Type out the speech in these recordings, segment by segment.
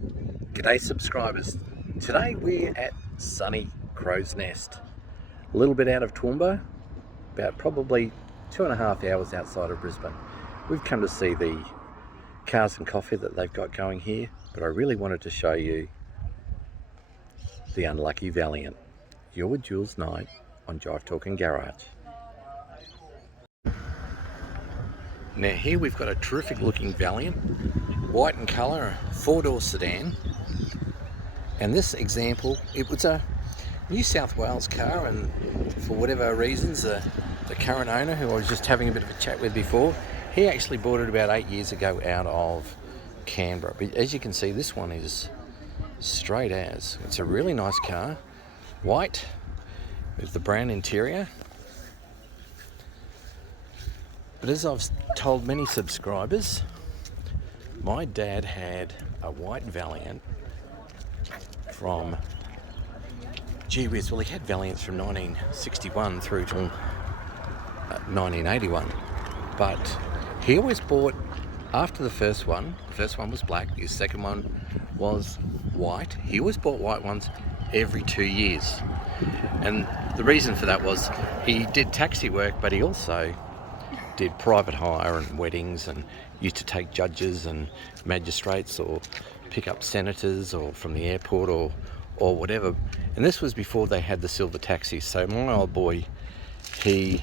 G'day subscribers. Today we're at sunny Crow's Nest, a little bit out of Toowoomba, about probably 2.5 hours outside of Brisbane. We've come to see the cars and coffee that they've got going here, but I really wanted to show you the unlucky Valiant, your Jules night on Jive Talking Garage. Now here we've got a terrific looking Valiant, white in colour, a 4-door sedan. And this example, it was a New South Wales car, and for whatever reasons, the current owner, who I was just having a bit of a chat with before, he actually bought it about 8 years ago out of Canberra. But as you can see, this one is straight as. It's a really nice car, white with the brown interior. But as I've told many subscribers, my dad had a white Valiant from, gee whiz, well, he had Valiants from 1961 through to 1981, but he always bought, after the first one was black, the second one was white. He always bought white ones every 2 years, and the reason for that was he did taxi work, but he also did private hire and weddings, and used to take judges and magistrates or pick up senators or from the airport or whatever. And this was before they had the silver taxis. So my old boy, he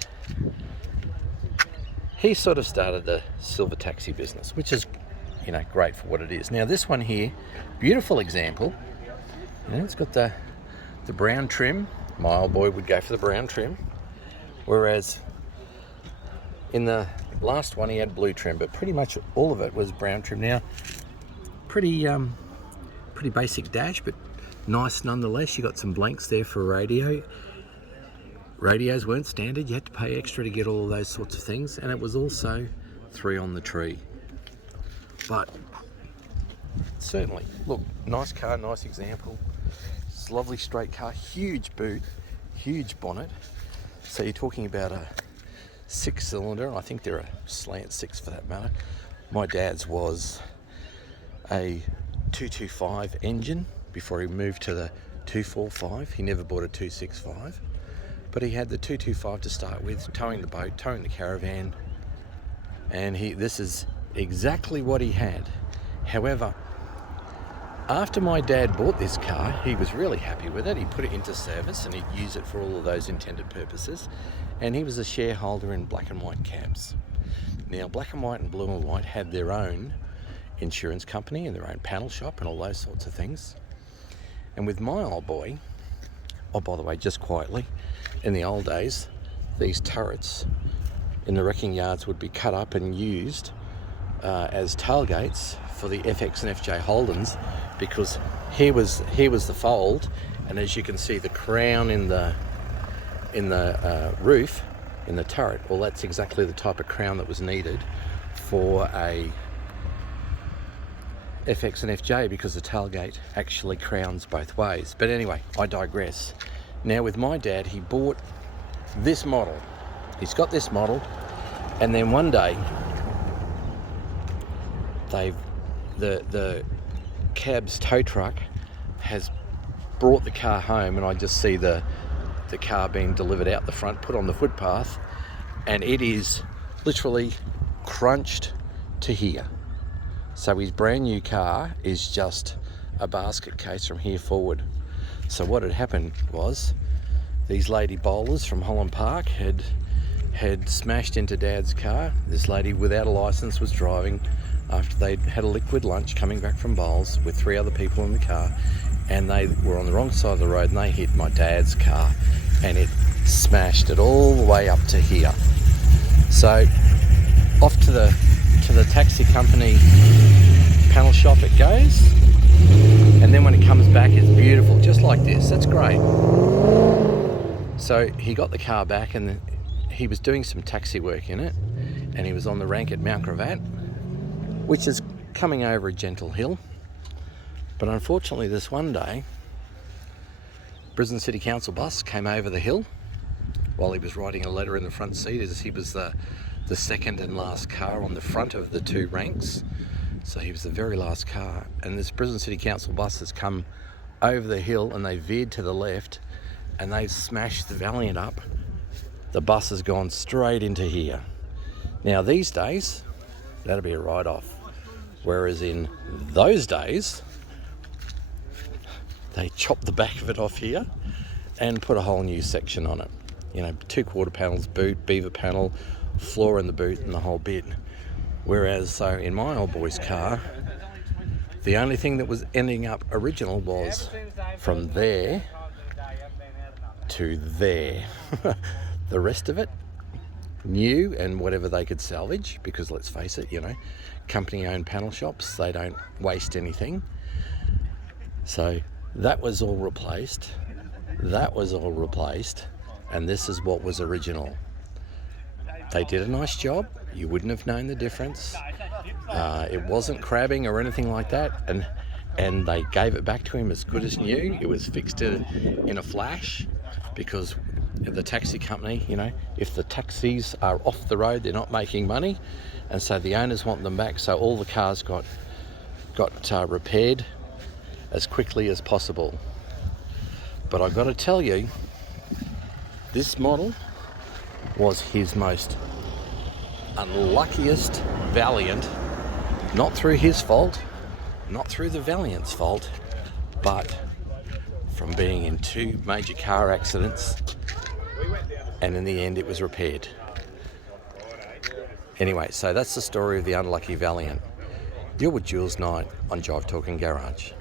sort of started the silver taxi business, which is, you know, great for what it is. Now this one here, beautiful example. You know, it's got the brown trim. My old boy would go for the brown trim, whereas in the last one he had blue trim, but pretty much all of it was brown trim. Now pretty basic dash, but nice nonetheless. You got some blanks there for radio. Radios weren't standard, you had to pay extra to get all of those sorts of things, and it was also 3 on the tree. But certainly, look, nice car, nice example. It's a lovely straight car, huge boot, huge bonnet. So you're talking about a 6-cylinder, I think they're a slant 6 for that matter. My dad's was a 225 engine before he moved to the 245. He never bought a 265, but he had the 225 to start with, towing the boat, towing the caravan, and this is exactly what he had. However, after my dad bought this car, he was really happy with it. He put it into service and he'd use it for all of those intended purposes, and he was a shareholder in Black and White cabs. Now Black and White and Blue and White had their own insurance company and their own panel shop and all those sorts of things. And with my old boy, oh, by the way, just quietly, in the old days, these turrets in the wrecking yards would be cut up and used as tailgates for the FX and FJ Holdens, because here was the fold, and as you can see, the crown in the roof, in the turret, well, that's exactly the type of crown that was needed for a FX and FJ, because the tailgate actually crowns both ways. But anyway, I digress. Now with my dad, he bought this model. He's got this model, and then one day the cab's tow truck has brought the car home, and I just see the car being delivered out the front, put on the footpath, and it is literally crunched to here. So his brand new car is just a basket case from here forward. So what had happened was, these lady bowlers from Holland Park had smashed into Dad's car. This lady without a license was driving after they'd had a liquid lunch, coming back from bowls with 3 other people in the car, and they were on the wrong side of the road, and they hit my dad's car, and it smashed it all the way up to here. So off to the taxi company panel shop it goes, and then when it comes back, it's beautiful, just like this. That's great. So he got the car back, and he was doing some taxi work in it, and he was on the rank at Mount Gravatt, which is coming over a gentle hill. But unfortunately, this one day, Brisbane City Council bus came over the hill while he was writing a letter in the front seat, as he was the second and last car on the front of the 2 ranks. So he was the very last car, and this Brisbane City Council bus has come over the hill and they veered to the left and they've smashed the Valiant up. The bus has gone straight into here. Now these days, that'll be a write-off. Whereas in those days, they chopped the back of it off here and put a whole new section on it. You know, 2/4 panels, boot, beaver panel, floor in the boot and the whole bit. Whereas, so in my old boy's car, the only thing that was ending up original was from there to there. The rest of it, new and whatever they could salvage, because let's face it, you know, company-owned panel shops, they don't waste anything. So that was all replaced. That was all replaced. And this is what was original. They did a nice job. You wouldn't have known the difference. It wasn't crabbing or anything like that. And they gave it back to him as good as new. It was fixed in a flash, because the taxi company, you know, if the taxis are off the road, they're not making money. And so the owners want them back. So all the cars got repaired as quickly as possible. But I've got to tell you, this model was his most unluckiest Valiant, not through his fault, not through the Valiant's fault, but from being in 2 major car accidents, and in the end it was repaired. Anyway, so that's the story of the unlucky Valiant. You're with Jules Knight on Jive Talking Garage.